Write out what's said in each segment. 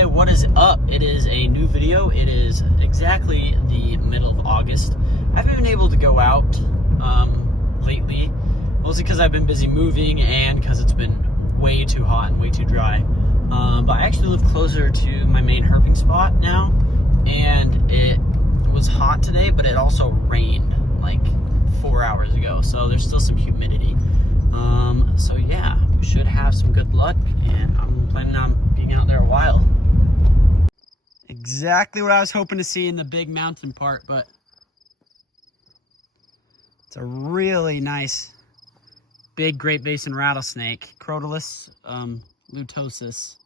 Hey, what is up? It is a new video. It is exactly the middle of August. I haven't been able to go out lately, mostly because I've been busy moving and because it's been way too hot and way too dry. But I actually live closer to my main herping spot now, and it was hot today, but it also rained like 4 hours ago, so there's still some humidity. So yeah, we should have some good luck, and I'm planning on being out there a while. Exactly what I was hoping to see in the big mountain part, but it's a really nice big Great Basin rattlesnake, Crotalus lutosus.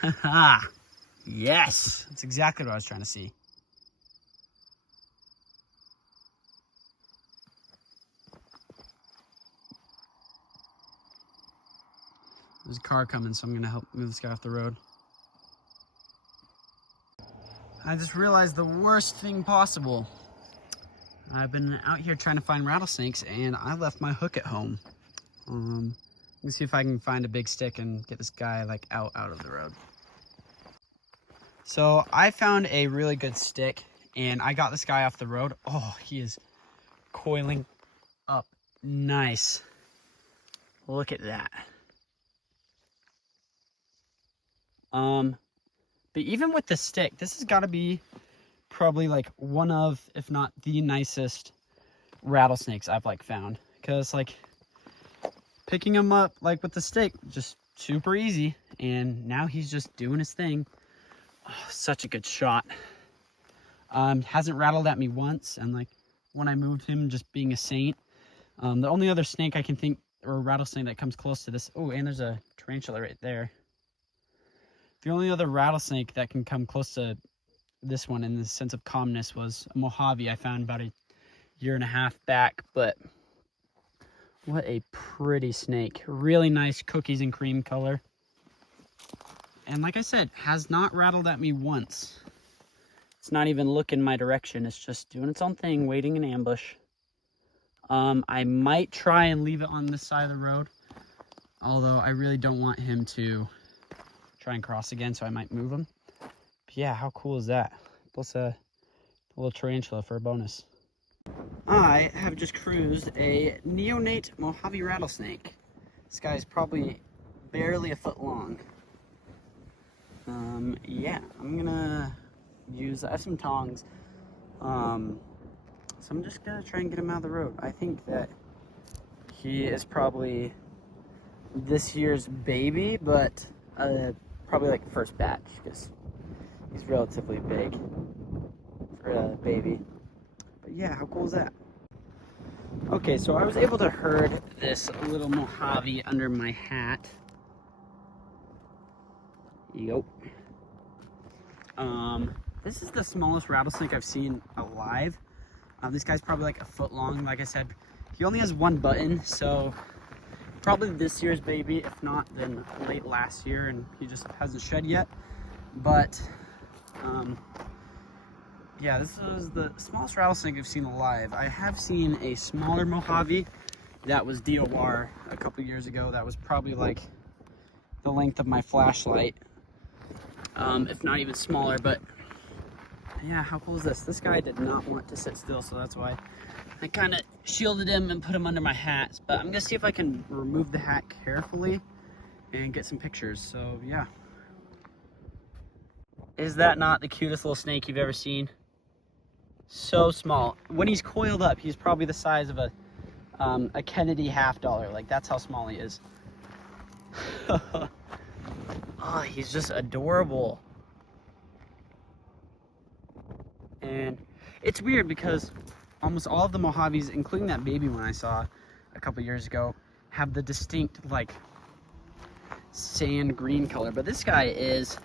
Haha, yes, that's exactly what I was trying to see. There's a car coming, so I'm gonna help move this guy off the road. I just realized the worst thing possible. I've been out here trying to find rattlesnakes, and I left my hook at home. Let me see if I can find a big stick and get this guy like out of the road. So I found a really good stick, and I got this guy off the road. Oh, he is coiling up nice. Look at that. But even with the stick, this has got to be probably like one of, if not the nicest rattlesnakes I've like found. Because like picking him up like with the stick, just super easy. And now he's just doing his thing. Oh, such a good shot. Hasn't rattled at me once. And like when I moved him, just being a saint. The only other snake I can think, or rattlesnake that comes close to this. Oh, and there's a tarantula right there. The only other rattlesnake that can come close to this one in the sense of calmness was a Mojave I found about a year and a half back. But what a pretty snake. Really nice cookies and cream color. And like I said, has not rattled at me once. It's not even looking my direction. It's just doing its own thing, waiting in ambush. I might try and leave it on this side of the road, although I really don't want him to try and cross again, so I might move him. But yeah, how cool is that? Plus a little tarantula for a bonus. I have just cruised a neonate Mojave rattlesnake. This guy's probably barely a foot long. Yeah, I'm gonna I have some tongs. So I'm just gonna try and get him out of the road. I think that he is probably this year's baby, but probably like first batch, because he's relatively big for a baby. But yeah, how cool is that? Okay, so I was able to herd this little Mojave under my hat. Yup. This is the smallest rattlesnake I've seen alive. This guy's probably like a foot long. Like I said, he only has one button, so probably this year's baby, if not then late last year, and he just hasn't shed yet. But yeah, this is the smallest rattlesnake I've seen alive. I have seen a smaller Mojave that was DOR a couple years ago. That was probably like the length of my flashlight, if not even smaller. But yeah, how cool is this? This guy did not want to sit still, so that's why I kind of shielded him and put him under my hat. But I'm gonna see if I can remove the hat carefully and get some pictures. So yeah. Is that not the cutest little snake you've ever seen? So small. When he's coiled up, he's probably the size of a Kennedy $50. Like, that's how small he is. Oh, he's just adorable. And it's weird because almost all of the Mojaves, including that baby one I saw a couple years ago, have the distinct like sand green color. But this guy is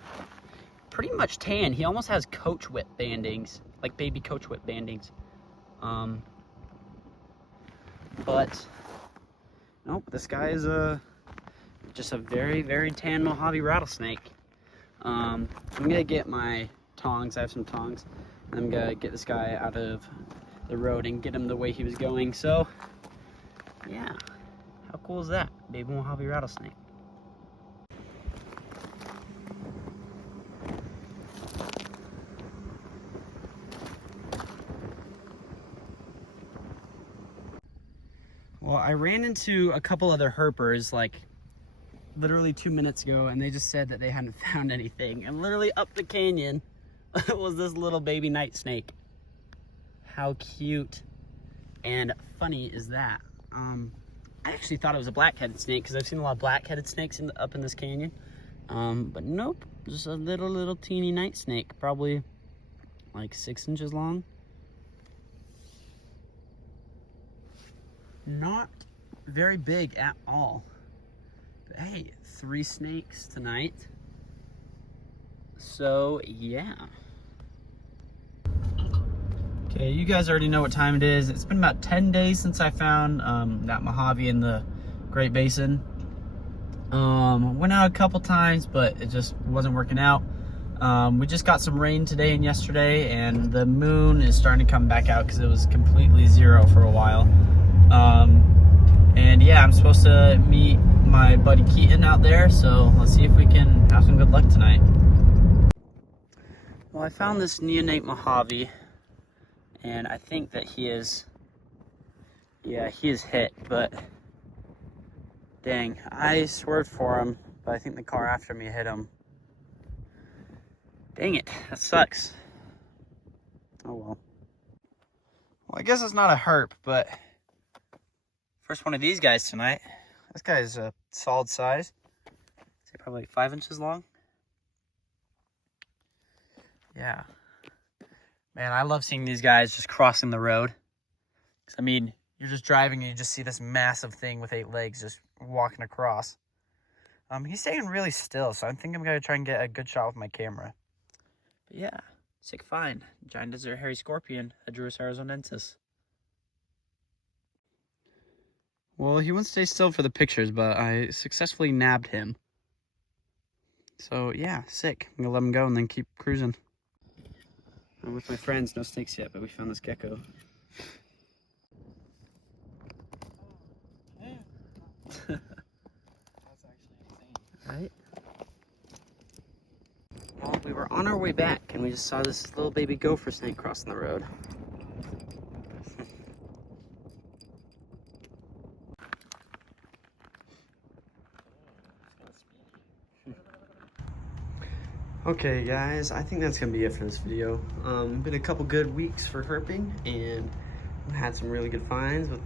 pretty much tan. He almost has coach whip bandings, like baby coach whip bandings. But nope, this guy is just a very, very tan Mojave rattlesnake. I'm gonna get my tongs. I have some tongs. I'm gonna get this guy out of the road and get him the way he was going. So yeah, how cool is that? Baby Mojave rattlesnake. Well, I ran into a couple other herpers like literally 2 minutes ago, and they just said that they hadn't found anything. And literally up the canyon was this little baby night snake. How cute and funny is that? I actually thought it was a black-headed snake because I've seen a lot of black-headed snakes up in this canyon. But nope, just a little teeny night snake, probably like 6 inches long. Not very big at all. But hey, 3 snakes tonight. So yeah. Okay, you guys already know what time it is. It's been about 10 days since I found that Mojave in the Great Basin. Went out a couple times, but it just wasn't working out. We just got some rain today and yesterday, and the moon is starting to come back out because it was completely zero for a while. And yeah, I'm supposed to meet my buddy Keaton out there, so let's see if we can have some good luck tonight. Well, I found this neonate Mojave, and I think that he is hit, but dang, I swerved for him, but I think the car after me hit him. Dang it, that sucks. Oh well. Well, I guess it's not a herp, but first one of these guys tonight. This guy is a solid size. I'd say probably like 5 inches long. Yeah. Man, I love seeing these guys just crossing the road. 'Cause, I mean, you're just driving and you just see this massive thing with 8 legs just walking across. He's staying really still, so I think I'm going to try and get a good shot with my camera. But yeah, sick find. Giant desert hairy scorpion, Hedgerus arizonensis. Well, he wouldn't stay still for the pictures, but I successfully nabbed him. So yeah, sick. I'm gonna let him go and then keep cruising. I'm with my friends, no snakes yet, but we found this gecko. That's actually insane. Right? Well, we were on our way back and we just saw this little baby gopher snake crossing the road. Okay guys, I think that's gonna be it for this video. Been a couple good weeks for herping, and had some really good finds with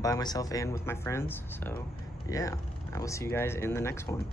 by myself and with my friends. So yeah, I will see you guys in the next one.